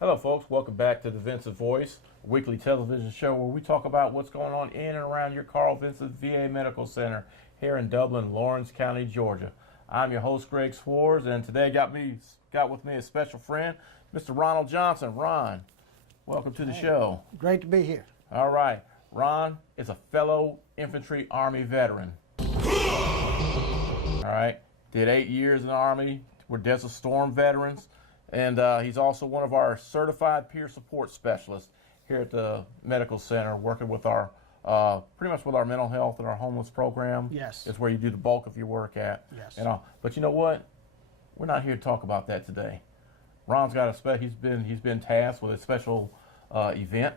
Hello, folks. Welcome back to the Vinson Voice, a weekly television show where we talk about what's going on in and around your Carl Vinson VA Medical Center here in Dublin, Lawrence County, Georgia. I'm your host, Greg Swartz, and today I got with me a special friend, Mr. Ronald Johnson. Ron, welcome to the show. Great to be here. All right. Ron is a fellow infantry Army veteran. All right. Did 8 years in the Army. We're Desert Storm veterans. And he's also one of our certified peer support specialists here at the medical center, working with our, pretty much with our mental health and our homeless program. Yes. It's where you do the bulk of your work at. Yes. And all. But you know what? We're not here to talk about that today. Ron's got he's been tasked with a special event,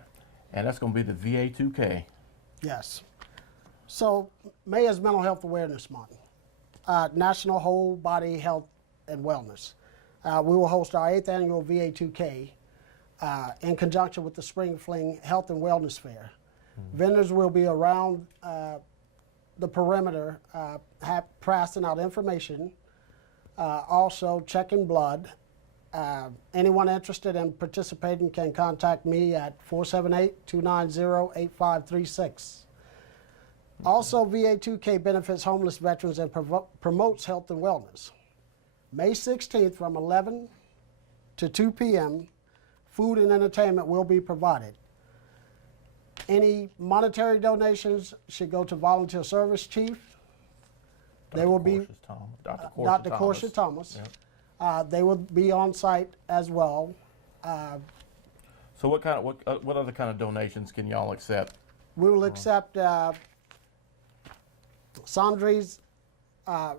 and that's going to be the VA 2K. Yes. So May is Mental Health Awareness Month, National Whole Body Health and Wellness. We will host our 8th annual VA 2K in conjunction with the Spring Fling Health and Wellness Fair. Vendors will be around the perimeter passing out information, also checking blood. Anyone interested in participating can contact me at 478-290-8536. Also, VA 2K benefits homeless veterans and promotes health and wellness. May 16th from 11 to 2 p.m., food and entertainment will be provided. Any monetary donations should go to Volunteer Service Chief. They will be Dr. Corsha Thomas. Yep. They will be on site as well. So what other kind of donations can y'all accept? We will accept sundries,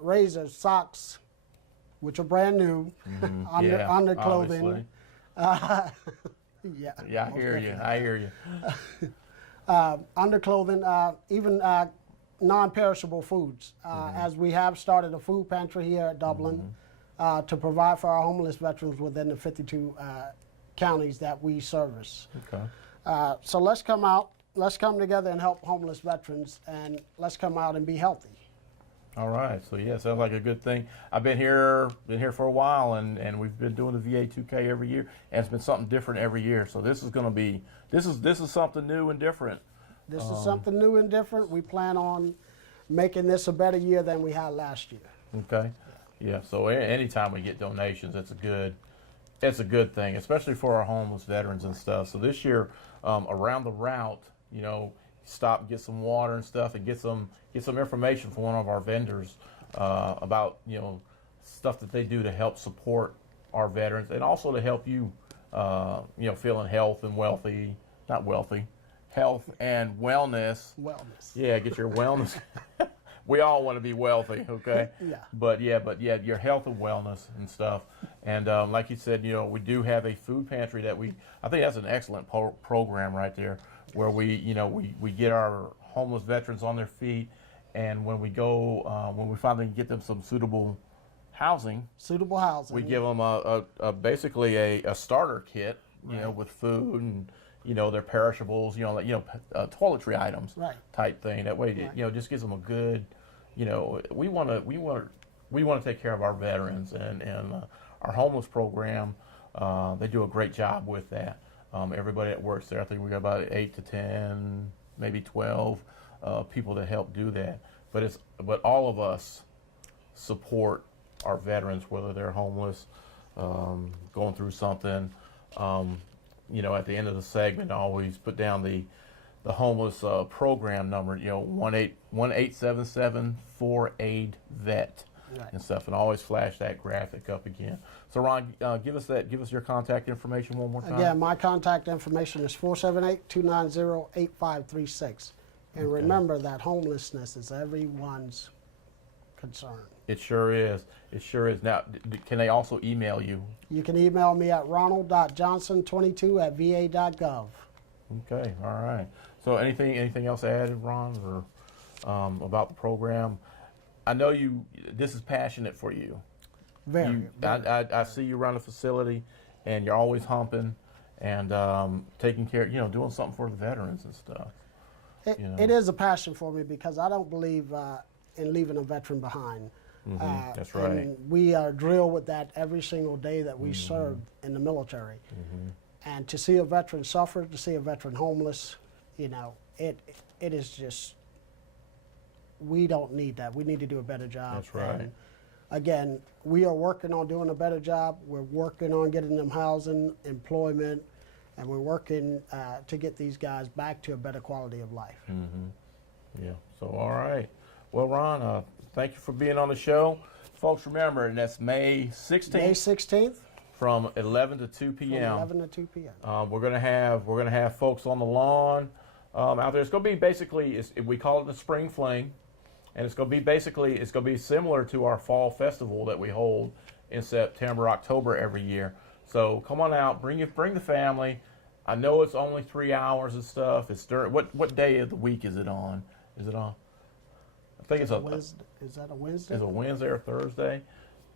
razors, socks, which are brand new, underclothing. Yeah, I hear you. Underclothing, even non-perishable foods, as we have started a food pantry here at Dublin to provide for our homeless veterans within the 52 counties that we service. Okay. So let's come together and help homeless veterans, and let's come out and be healthy. All right, so yeah, sounds like a good thing. I've been here for a while, and we've been doing the VA 2K every year, and it's been something different every year. So this is going to be this is something new and different. This is something new and different. We plan on making this a better year than we had last year. Okay, yeah. So anytime we get donations, it's a good thing, especially for our homeless veterans and stuff. So this year, around the route, stop and get some water and stuff, and get some information from one of our vendors about stuff that they do to help support our veterans, and also to help you feeling health and health and wellness. Yeah, get your wellness. We all want to be wealthy, okay? Yeah. But your health and wellness and stuff. And like you said, we do have a food pantry I think that's an excellent program right there, where we get our homeless veterans on their feet, and when we finally get them some suitable housing, we give them basically a starter kit, with food and their perishables, toiletry items, type thing. That way, it just gives them a good, we want to take care of our veterans, and our homeless program, they do a great job with that. Everybody that works there, I think we got about 8 to 10, maybe 12 people that help do that. But all of us support our veterans, whether they're homeless, going through something. At the end of the segment, I always put down the homeless program number, 1-877-4AID-VET. Right. And stuff, and always flash that graphic up again. So Ron, give us your contact information one more time. Again, my contact information is 478-290-8536. And remember that homelessness is everyone's concern. It sure is. Now, can they also email you? You can email me at ronald.johnson22@va.gov. Okay, all right. So anything else added, Ron, or about the program? I know this is passionate for you. Very. I see you around the facility, and you're always humping and taking care, doing something for the veterans and stuff. It is a passion for me, because I don't believe in leaving a veteran behind. That's right. And we are drilled with that every single day that we serve in the military. And to see a veteran suffer, to see a veteran homeless, you know, it is just, we don't need that. We need to do a better job. That's right. And again, we are working on doing a better job. We're working on getting them housing, employment, and we're working to get these guys back to a better quality of life. Mm-hmm. Yeah. So, all right. Well, Ron, thank you for being on the show. Folks, remember, and that's May 16th. May 16th. From 11 to 2 p.m. From 11 to 2 p.m. We're gonna have folks on the lawn out there. It's gonna be basically, we call it the Spring Fling, and it's gonna be similar to our fall festival that we hold in September, October every year. So come on out, bring the family. I know it's only 3 hours and stuff. It's during what day of the week is it on? Is it on? I think it's Is that a Wednesday? Is it a Wednesday or Thursday?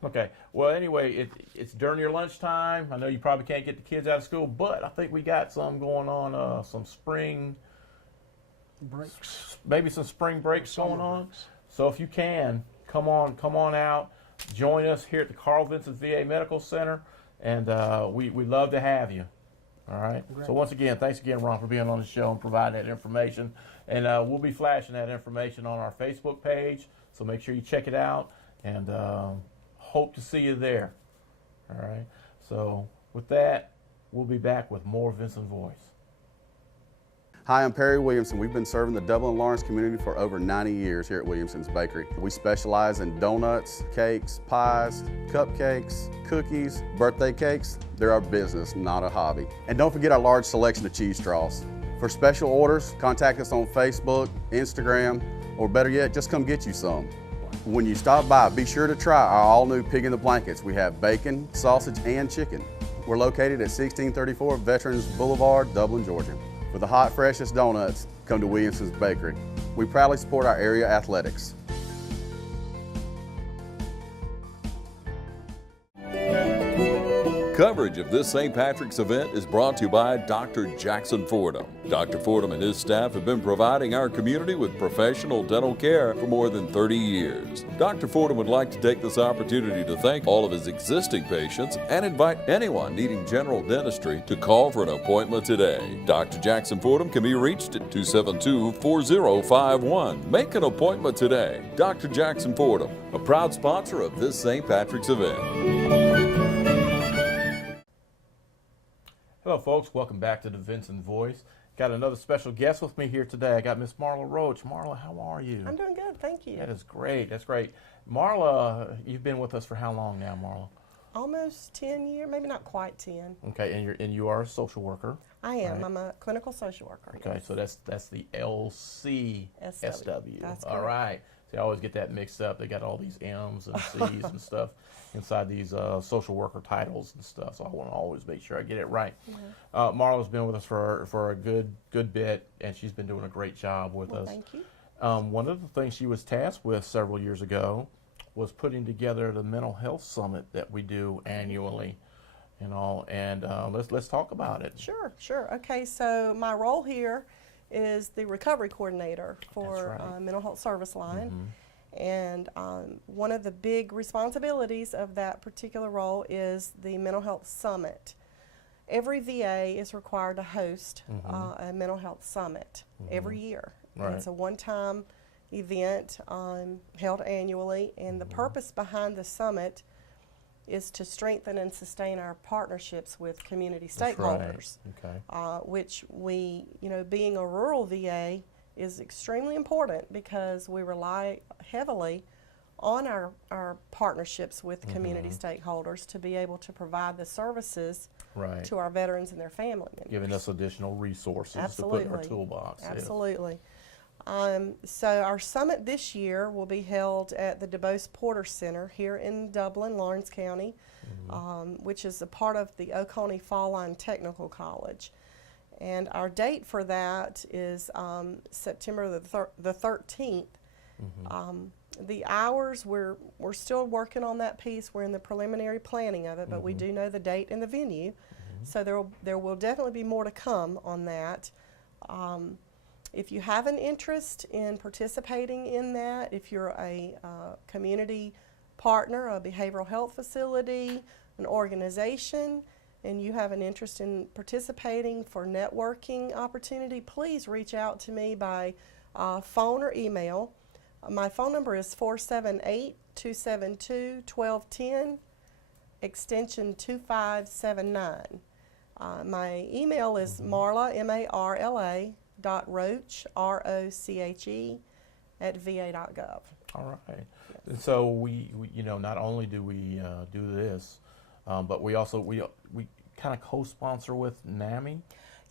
Okay. Well, anyway, it's during your lunchtime. I know you probably can't get the kids out of school, but I think we got some going on, some spring breaks, maybe some spring breaks going on. Breaks. So if you can, come on out, join us here at the Carl Vinson VA Medical Center, and we'd love to have you. All right. Great. So once again, thanks again, Ron, for being on the show and providing that information. And we'll be flashing that information on our Facebook page, so make sure you check it out, and hope to see you there. All right. So with that, we'll be back with more Vinson Voice. Hi, I'm Perry Williamson. We've been serving the Dublin Lawrence community for over 90 years here at Williamson's Bakery. We specialize in donuts, cakes, pies, cupcakes, cookies, birthday cakes. They're our business, not a hobby. And don't forget our large selection of cheese straws. For special orders, contact us on Facebook, Instagram, or better yet, just come get you some. When you stop by, be sure to try our all-new Pig in the Blankets. We have bacon, sausage, and chicken. We're located at 1634 Veterans Boulevard, Dublin, Georgia. For the hot, freshest donuts, come to Williamson's Bakery. We proudly support our area athletics. Coverage of this St. Patrick's event is brought to you by Dr. Jackson Fordham. Dr. Fordham and his staff have been providing our community with professional dental care for more than 30 years. Dr. Fordham would like to take this opportunity to thank all of his existing patients and invite anyone needing general dentistry to call for an appointment today. Dr. Jackson Fordham can be reached at 272-4051. Make an appointment today. Dr. Jackson Fordham, a proud sponsor of this St. Patrick's event. Hello, folks. Welcome back to the Vinson Voice. Got another special guest with me here today. I got Miss Marla Roche. Marla, how are you? I'm doing good, thank you. That is great. That's great. Marla, you've been with us for how long now, Marla? Almost 10 years, maybe not quite 10. Okay, and you are a social worker. I am. Right. I'm a clinical social worker. Okay, yes. so that's the LCSW. That's All correct. right. See, I always get that mixed up. They got all these M's and C's and stuff inside these social worker titles and stuff. So I want to always make sure I get it right. Mm-hmm. Marla's been with us for a good bit, and she's been doing a great job with us. Thank you. One of the things she was tasked with several years ago was putting together the mental health summit that we do annually, and let's talk about it. Sure. Okay, so my role here is the recovery coordinator for right. Mental Health Service Line. Mm-hmm. And one of the big responsibilities of that particular role is the Mental Health Summit. Every VA is required to host a mental health summit every year. Right. And it's a one-time event held annually, and the purpose behind the summit is to strengthen and sustain our partnerships with community stakeholders. That's right. Okay. Which we, being a rural VA is extremely important because we rely heavily on our partnerships with community stakeholders to be able to provide the services Right. to our veterans and their family members. Giving us additional resources Absolutely. to put in our toolbox. yes. Absolutely. So our summit this year will be held at the DuBose Porter Center here in Dublin, Lawrence County, which is a part of the Oconee Fall Line Technical College. And our date for that is September the 13th. The hours, we're still working on that piece. We're in the preliminary planning of it, but we do know the date and the venue. So there will definitely be more to come on that. If you have an interest in participating in that, if you're a community partner, a behavioral health facility, an organization, and you have an interest in participating for networking opportunity, please reach out to me by phone or email. My phone number is 478-272-1210, extension 2579. My email is Marla, M-A-R-L-A, Roche, R-O-C-H-E, at va.gov. All right. And so we not only do we do this, but we also we kind of co-sponsor with NAMI.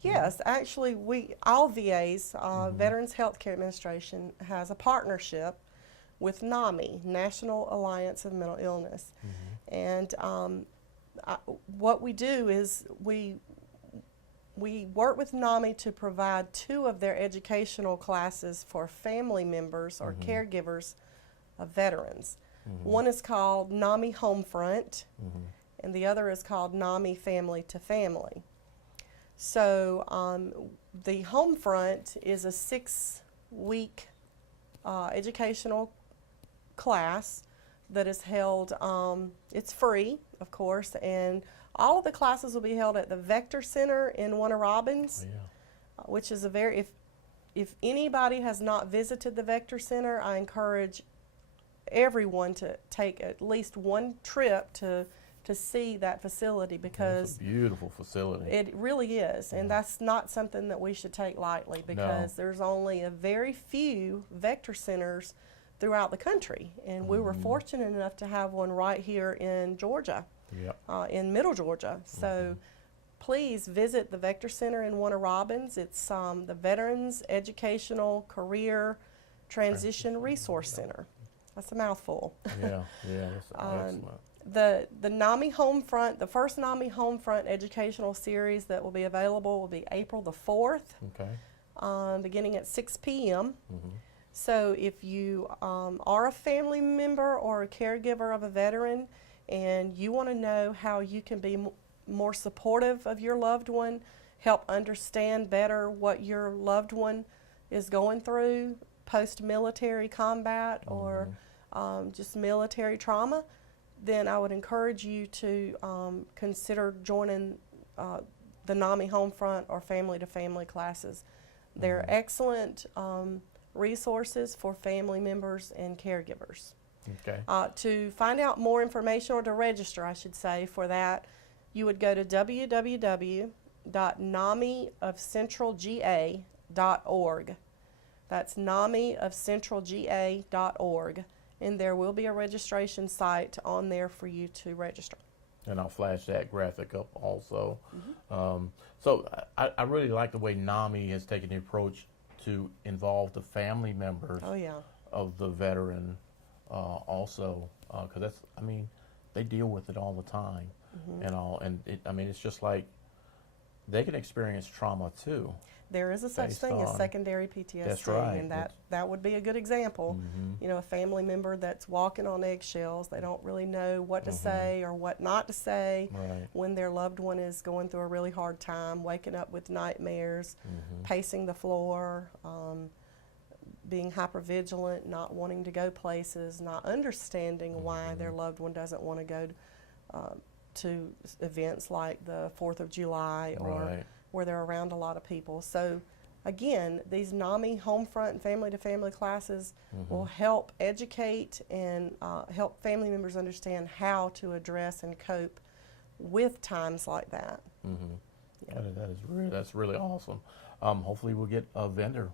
Yes, actually, all VAs, Veterans Healthcare Administration, has a partnership with NAMI, National Alliance of Mental Illness, and what we do is we work with NAMI to provide 2 of their educational classes for family members or caregivers of veterans. One is called NAMI Homefront, and the other is called NAMI Family to Family. So the Homefront is a 6-week educational class that is held, it's free, of course, and all of the classes will be held at the Vector Center in Warner Robins, which is a if anybody has not visited the Vector Center, I encourage everyone to take at least one trip to see that facility, because It's a beautiful facility. it really is, and that's not something that we should take lightly, because there's only a very few Vector Centers throughout the country, and we were fortunate enough to have one right here in Georgia, in Middle Georgia. So please visit the Vector Center in Warner Robins. It's the Veterans Educational Career Transition Resource Center. That's a mouthful. That's excellent. The NAMI Homefront, the first NAMI Homefront educational series that will be available will be April the 4th, beginning at 6 p.m. So if you are a family member or a caregiver of a veteran, and you want to know how you can be more supportive of your loved one, help understand better what your loved one is going through post-military combat or just military trauma, then I would encourage you to consider joining the NAMI Homefront or Family to Family classes. They're excellent resources for family members and caregivers. To find out more information, or to register, I should say, for that, you would go to www.namiofcentralga.org. That's namiofcentralga.org. And there will be a registration site on there for you to register. And I'll flash that graphic up also. So I really like the way NAMI has taken the approach to involve the family members of the veteran also, because that's, I mean, they deal with it all the time and it's just like they can experience trauma too. There is a such thing as secondary PTSD, that's right. and that would be a good example. You know, a family member that's walking on eggshells, they don't really know what to say or what not to say when their loved one is going through a really hard time, waking up with nightmares, pacing the floor, being hypervigilant, not wanting to go places, not understanding why their loved one doesn't want to go to events like the 4th of July or where they're around a lot of people. So again, these NAMI Homefront and Family to Family classes will help educate and help family members understand how to address and cope with times like that. That's really awesome. Hopefully we'll get a vendor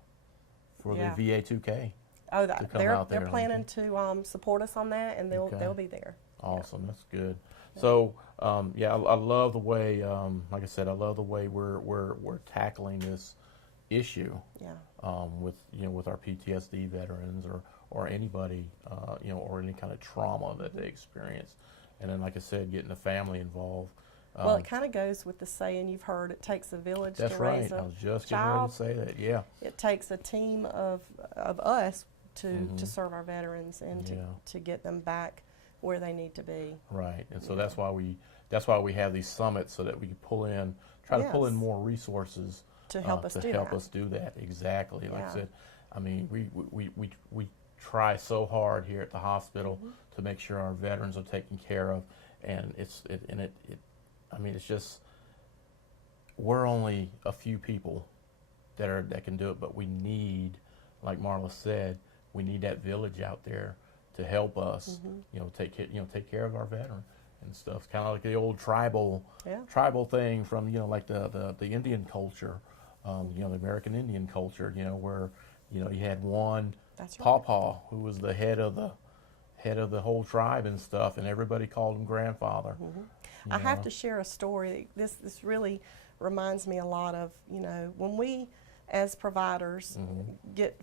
for the VA2K. Oh, they're planning to support us on that, and they'll be there. Awesome, that's good. So I love the way, like I said, I love the way we're tackling this issue. With our PTSD veterans or anybody, or any kind of trauma that they experience, and then, like I said, getting the family involved. Well, it kind of goes with the saying you've heard: it takes a village to raise a child. That's right. I was just getting ready to say that. Yeah. It takes a team of us to serve our veterans and to get them back where they need to be. Right, and so that's why we have these summits, so that we can pull in more resources to help us do that. Exactly. Like I said, I mean, we try so hard here at the hospital to make sure our veterans are taken care of, and it's just we're only a few people that can do it, but we need, like Marla said, we need that village out there to help us, take care of our veteran and stuff. Kind of like the old tribal thing from like the Indian culture, the American Indian culture, where you had one pawpaw who was the head of the whole tribe and stuff, and everybody called him grandfather. I have to share a story. This really reminds me a lot of when we as providers get.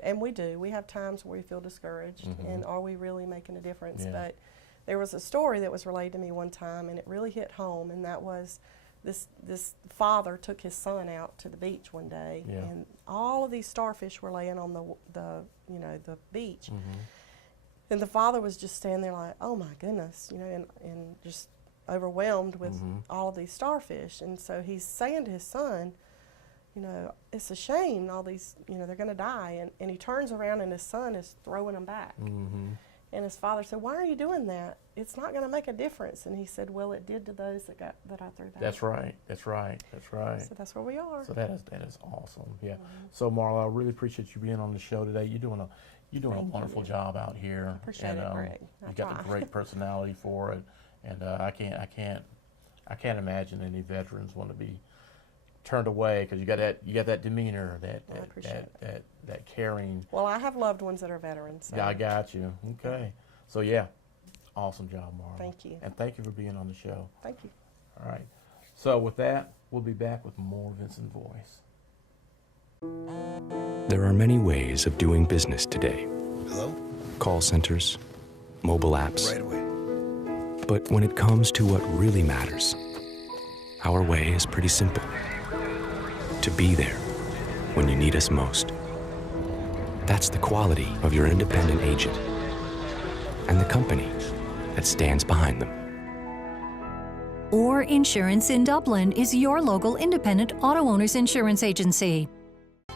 And we have times where we feel discouraged, and are we really making a difference? Yeah. But there was a story that was relayed to me one time, and it really hit home, and that was this father took his son out to the beach one day, and all of these starfish were laying on the beach, and the father was just standing there like, oh my goodness, and just overwhelmed with all of these starfish, and so he's saying to his son, it's a shame, all these, they're going to die. And he turns around and his son is throwing them back. And his father said, why are you doing that? It's not going to make a difference. And he said, well, it did to those that I threw back. That's right. So that's where we are. So that is awesome. Yeah. So Marla, I really appreciate you being on the show today. You're doing a wonderful job out here. Appreciate it, Greg. You got a great personality for it. And I can't imagine any veterans want to be turned away, because you got that demeanor, that caring. Well, I have loved ones that are veterans. So. Yeah, I got you. Okay. So awesome job, Marla. Thank you. And thank you for being on the show. Thank you. All right. So with that, we'll be back with more Vinson Voice. There are many ways of doing business today. Hello? Call centers, mobile apps. Right away. But when it comes to what really matters, our way is pretty simple. To be there when you need us most. That's the quality of your independent agent and the company that stands behind them. Orr Insurance in Dublin is your local independent auto owners insurance agency.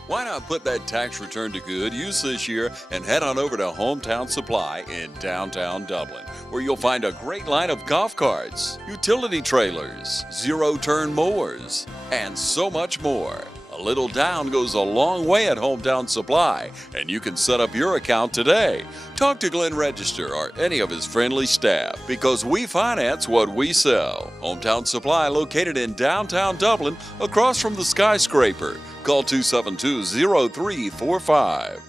Why not put that tax return to good use this year and head on over to Hometown Supply in downtown Dublin, where you'll find a great line of golf carts, utility trailers, zero-turn mowers, and so much more. A little down goes a long way at Hometown Supply, and you can set up your account today. Talk to Glenn Register or any of his friendly staff, because we finance what we sell. Hometown Supply, located in downtown Dublin, across from the skyscraper. Call 272-0345.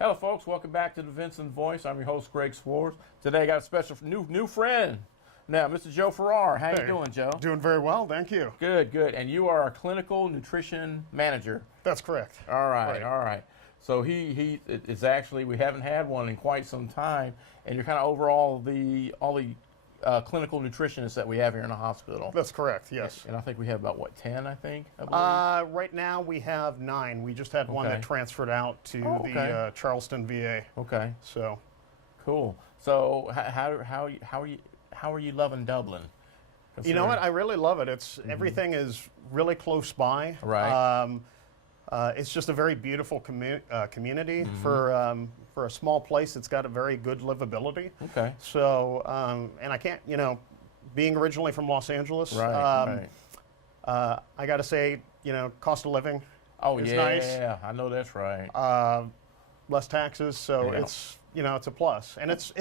Hello, folks. Welcome back to the Vinson Voice. I'm your host, Greg Swartz. Today, I got a special new friend. Now, Mr. Joe Farar. How you doing, Joe? Doing very well, thank you. Good. And you are a clinical nutrition manager. That's correct. All right. So he is actually, we haven't had one in quite some time, and you're kind of over all the clinical nutritionists that we have here in the hospital. That's correct, yes. And I think we have about, 10, I believe? Right now we have 9. We just had one that transferred out to the Charleston VA. Okay. So. Cool. So how are you loving Dublin? You know what? I really love it. It's everything is really close by. Right. It's just a very beautiful community for a small place. It's got a very good livability. Okay. So and I can't, being originally from Los Angeles, right. I got to say, cost of living is nice. Yeah, I know that's right. Less taxes, so it's it's a plus, and it's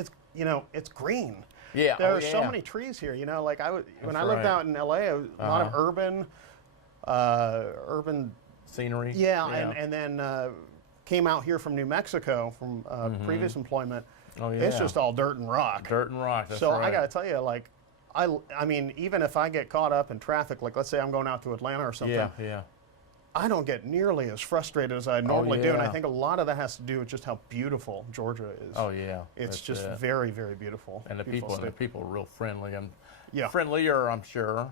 green. Yeah, there are so many trees here. Like when I lived out in LA, a lot of urban scenery. Yeah. And then came out here from New Mexico from previous employment. Oh yeah. It's just all dirt and rock. Dirt and rock. That's so right. I got to tell you, like, I mean, even if I get caught up in traffic, like let's say I'm going out to Atlanta or something. Yeah. I don't get nearly as frustrated as I normally do, and I think a lot of that has to do with just how beautiful Georgia is. Oh yeah, it's just very, very beautiful. And the people are real friendly and yeah, friendlier, I'm sure.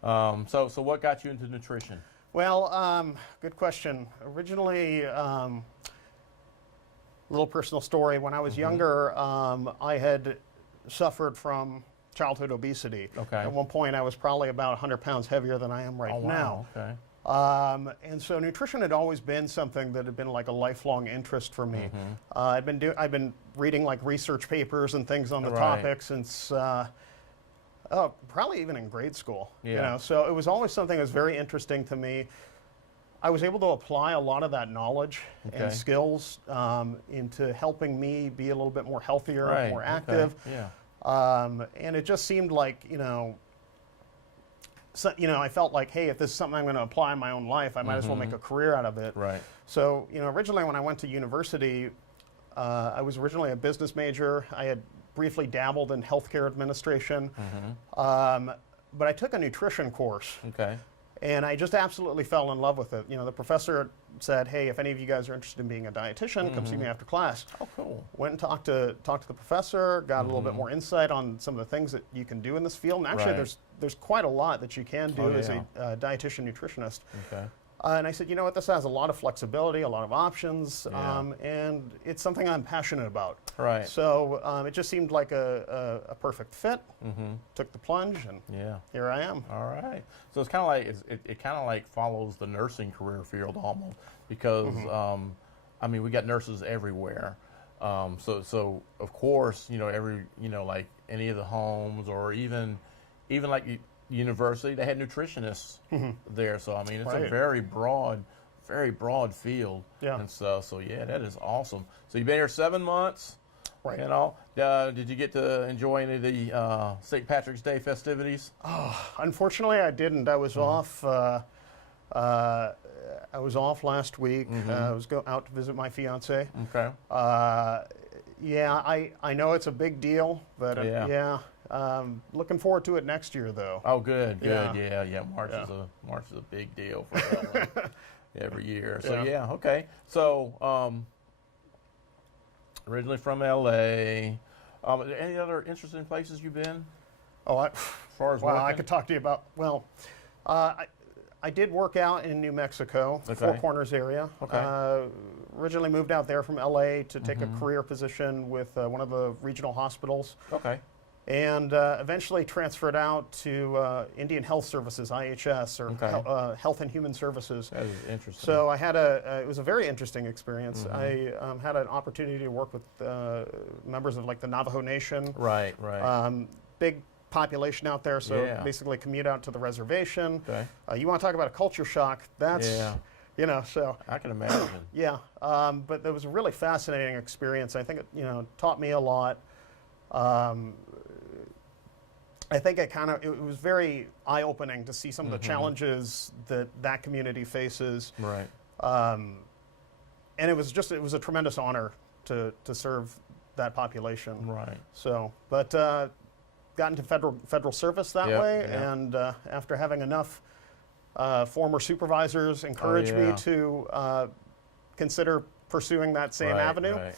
So what got you into nutrition? Well, good question. Originally, little personal story. When I was younger, I had suffered from childhood obesity. Okay. At one point, I was probably about 100 pounds heavier than I am right now. Okay. And so nutrition had always been something that had been like a lifelong interest for me. I've been reading like research papers and things on the topic since Oh, probably even in grade school. You Yeah. know, so it was always something that was very interesting to me. I was able to apply a lot of that knowledge Okay. and skills into helping me be a little bit more healthier, Right. more okay, active. Yeah. And it just seemed like, I felt like, hey, if this is something I'm going to apply in my own life, I might as well make a career out of it. Right. So, originally when I went to university, I was originally a business major. I had briefly dabbled in healthcare administration, but I took a nutrition course. Okay. And I just absolutely fell in love with it. The professor said, hey, if any of you guys are interested in being a dietitian, come see me after class. Oh, cool. Went and talked to the professor, got a little bit more insight on some of the things that you can do in this field. And actually, Right. there's quite a lot that you can do Oh, as yeah. a dietitian nutritionist. Okay. And I said, you know what, this has a lot of flexibility, a lot of options, Yeah. And it's something I'm passionate about. Right. So it just seemed like a perfect fit. Took the plunge, and Yeah. here I am. All right. So it's kind of like it kind of like follows the nursing career field almost because we got nurses everywhere. So of course like any of the homes or even like university they had nutritionists there. So it's a Right. very broad field. Yeah. And so yeah, that is awesome. So you've been here 7 months. Right. Did you get to enjoy any of the St. Patrick's Day festivities? Unfortunately, I didn't. I was off. I was off last week. I was out to visit my fiance. Okay. I know it's a big deal, but Yeah. looking forward to it next year, though. Oh, good. Yeah. Yeah. March is a big deal for Dublin every year. So Yeah. okay. So originally from LA. Any other interesting places you've been? As far as I working? could talk to you about. I did work out in New Mexico, Okay. Four Corners area. Okay. Originally moved out there from LA to take a career position with one of the regional hospitals. Okay. And eventually transferred out to Indian Health Services, IHS, or Okay. Health and Human Services. That is interesting. So I had it was a very interesting experience. I had an opportunity to work with members of like the Navajo Nation. Right. Big population out there, so Yeah. basically commute out to the reservation. Okay. You want to talk about a culture shock? That's, Yeah. so. I can imagine. Yeah, but it was a really fascinating experience. I think it, taught me a lot. I think it was very eye-opening to see some of the challenges that community faces. Right. And it was a tremendous honor to serve that population. Right. So, but got into federal service that Yep, way, yeah. and after having enough former supervisors encourage me yeah. to consider pursuing that same Right, avenue, right.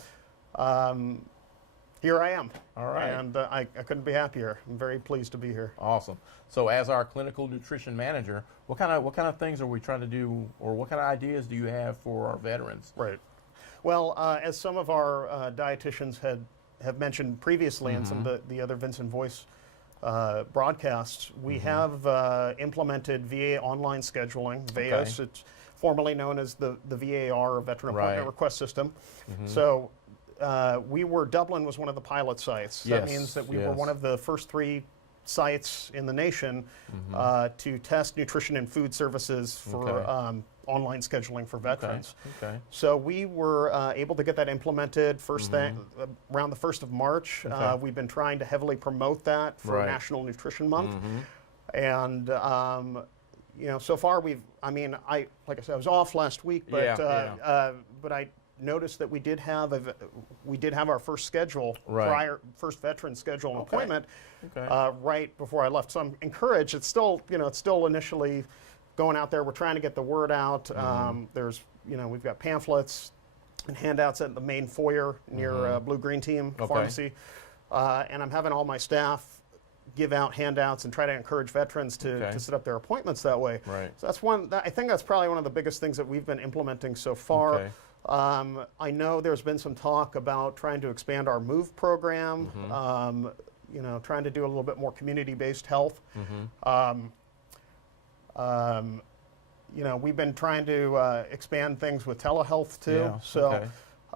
here I am. All right. And I couldn't be happier. I'm very pleased to be here. Awesome. So, as our clinical nutrition manager, what kind of things are we trying to do, or what kind of ideas do you have for our veterans? Right. Well, as some of our dietitians have mentioned previously in some of the other Vinson Voice broadcasts, we have implemented VA online scheduling, VAS. It's formerly known as the VAR, or Veteran Appointment Right. Request System. So Dublin was one of the pilot sites. Yes, That means that we were yes. one of the first 3 sites in the nation to test nutrition and food services for Okay. online scheduling for veterans. Okay. So we were able to get that implemented around the 1st of March. Okay. We've been trying to heavily promote that for Right. National Nutrition Month. And so far like I said, I was off last week, but Yeah, but I noticed that we did have our first schedule, Right. first veteran schedule and Okay. appointment Okay. right before I left. So I'm encouraged. It's still initially going out there. We're trying to get the word out. We've got pamphlets and handouts at the main foyer near Blue Green Team Okay. Pharmacy, and I'm having all my staff give out handouts and try to encourage veterans to set up their appointments that way. Right. So I think that's probably one of the biggest things that we've been implementing so far. Okay. I know there's been some talk about trying to expand our MOVE program, trying to do a little bit more community-based health. We've been trying to expand things with telehealth too. Yeah, So,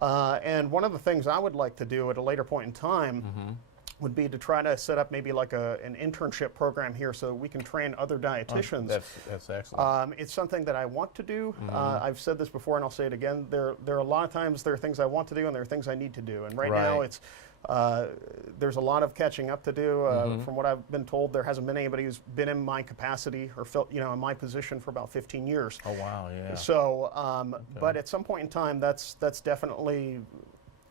okay. and one of the things I would like to do at a later point in time would be to try to set up maybe like an internship program here so that we can train other dietitians. That's excellent. It's something that I want to do. I've said this before and I'll say it again. There are a lot of times there are things I want to do and there are things I need to do. And right now it's there's a lot of catching up to do. From what I've been told, there hasn't been anybody who's been in my capacity or felt, in my position for about 15 years. Oh wow, yeah. So, but at some point in time, that's definitely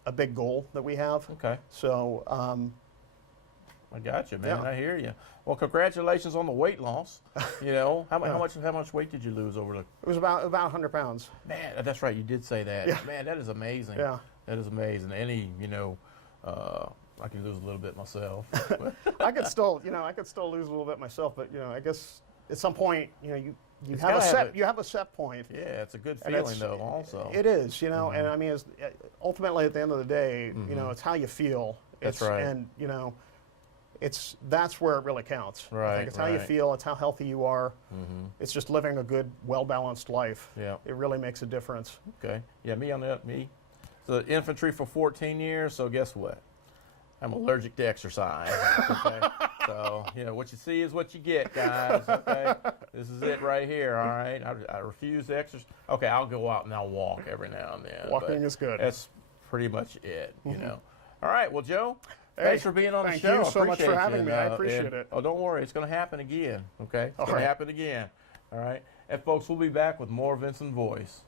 a big goal that we have. Okay. So. I got you, man. Yeah. I hear you. Well, congratulations on the weight loss. How much weight did you lose over the? It was about 100 pounds. Man, that's right. You did say that. Yeah. Man, that is amazing. Yeah. That is amazing. I can lose a little bit myself. I could still lose a little bit myself, but I guess at some point, you It's have gotta a set point. Yeah, it's a good And feeling though. Also, it is, and I mean, ultimately at the end of the day, it's how you feel. That's right. And that's where it really counts. Right. I think it's how you feel. It's how healthy you are. It's just living a good, well-balanced life. Yeah. It really makes a difference. Okay. Yeah, me. So infantry for 14 years. So guess what? I'm allergic to exercise. Okay. So what you see is what you get, guys. Okay. This is it right here. All right. I refuse to exercise. Okay, I'll go out and I'll walk every now and then. Walking is good. That's pretty much it. All right. Well, Joe. Thanks for being on the show. Thank you so much for Appreciate having you. me. I appreciate it. Oh, don't worry. It's going to happen again. Okay? It's All going to right. happen again. All right? And, folks, we'll be back with more Vinson Voice.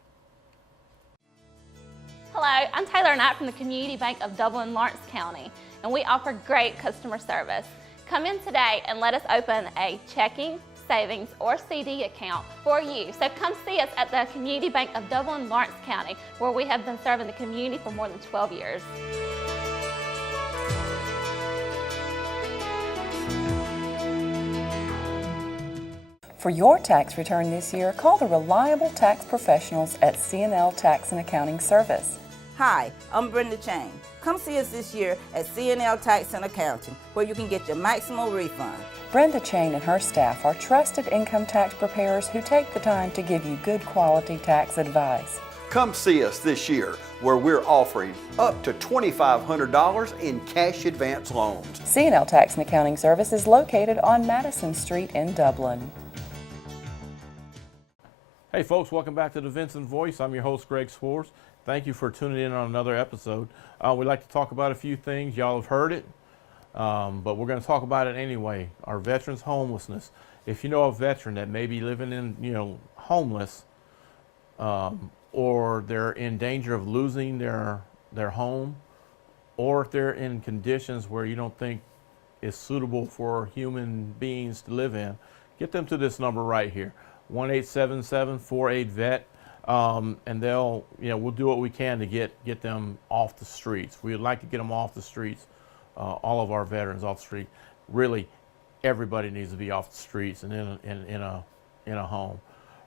Hello, I'm Taylor Knight from the Community Bank of Dublin, Lawrence County, and we offer great customer service. Come in today and let us open a checking, savings, or CD account for you. So come see us at the Community Bank of Dublin, Lawrence County, where we have been serving the community for more than 12 years. For your tax return this year, call the reliable tax professionals at C&L Tax and Accounting Service. Hi, I'm Brenda Chang. Come see us this year at C&L Tax and Accounting, where you can get your maximum refund. Brenda Chain and her staff are trusted income tax preparers who take the time to give you good quality tax advice. Come see us this year, where we're offering up to $2,500 in cash advance loans. C&L Tax and Accounting Service is located on Madison Street in Dublin. Hey, folks, welcome back to the Vinson Voice. I'm your host, Greg Swartz. Thank you for tuning in on another episode. We'd like to talk about a few things. Y'all have heard it, but we're going to talk about it anyway. Our veterans' homelessness. If you know a veteran that may be living in, homeless, or they're in danger of losing their home, or if they're in conditions where you don't think is suitable for human beings to live in, get them to this number right here, 1-877-48-VET. And they'll, we'll do what we can to get them off the streets. We'd like to get them off the streets, all of our veterans off the street. Really, everybody needs to be off the streets and in a home.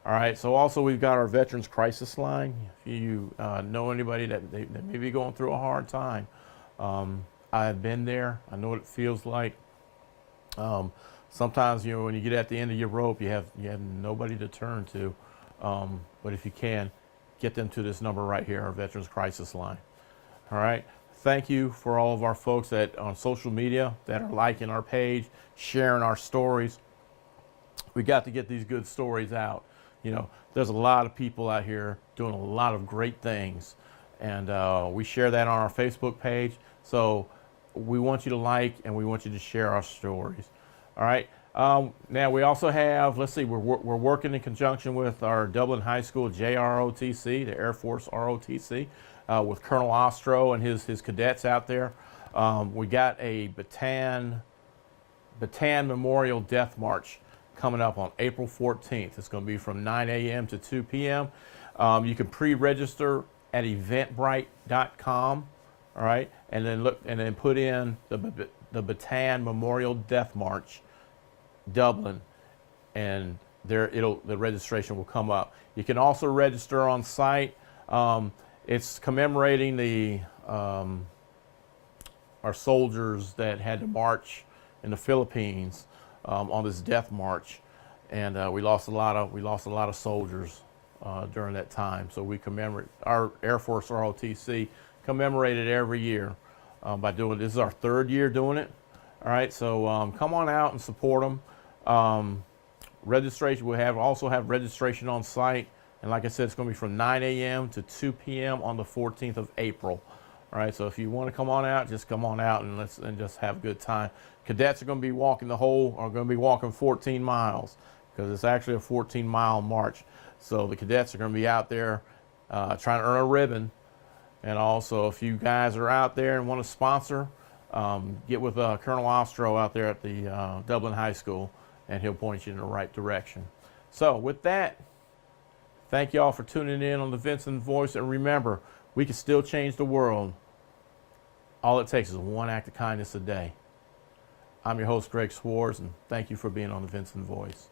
All right. So also we've got our Veterans Crisis Line. If you know anybody that may be going through a hard time, I've been there. I know what it feels like. Sometimes when you get at the end of your rope, you have nobody to turn to. But if you can, get them to this number right here, our Veterans Crisis Line. All right. Thank you for all of our folks that on social media that are liking our page, sharing our stories. We got to get these good stories out. There's a lot of people out here doing a lot of great things, and we share that on our Facebook page. So we want you to like and we want you to share our stories. All right. Now we also have, let's see, we're working in conjunction with our Dublin High School JROTC, the Air Force ROTC, with Colonel Ostro and his cadets out there. We got a Bataan Memorial Death March coming up on April 14th. It's going to be from 9 a.m. to 2 p.m. You can pre-register at eventbrite.com. All right, and then put in the Bataan Memorial Death March, Dublin, and the registration will come up. You can also register on site. It's commemorating our soldiers that had to march in the Philippines on this death march, and we lost a lot of soldiers during that time. So we commemorate, our Air Force ROTC commemorated every year by doing. This is our third year doing it. All right, so come on out and support them. Registration, we also have registration on site. And like I said, it's going to be from 9 a.m. to 2 p.m. on the 14th of April. All right, so if you want to come on out, just come on out and let's just have a good time. Cadets are going to be walking are going to be walking 14 miles because it's actually a 14-mile march. So the cadets are going to be out there trying to earn a ribbon. And also, if you guys are out there and want to sponsor, get with Colonel Ostro out there at the Dublin High School, and he'll point you in the right direction. So with that, thank you all for tuning in on the Vinson Voice, and remember, we can still change the world. All it takes is one act of kindness a day. I'm your host, Greg Swartz, and thank you for being on the Vinson Voice.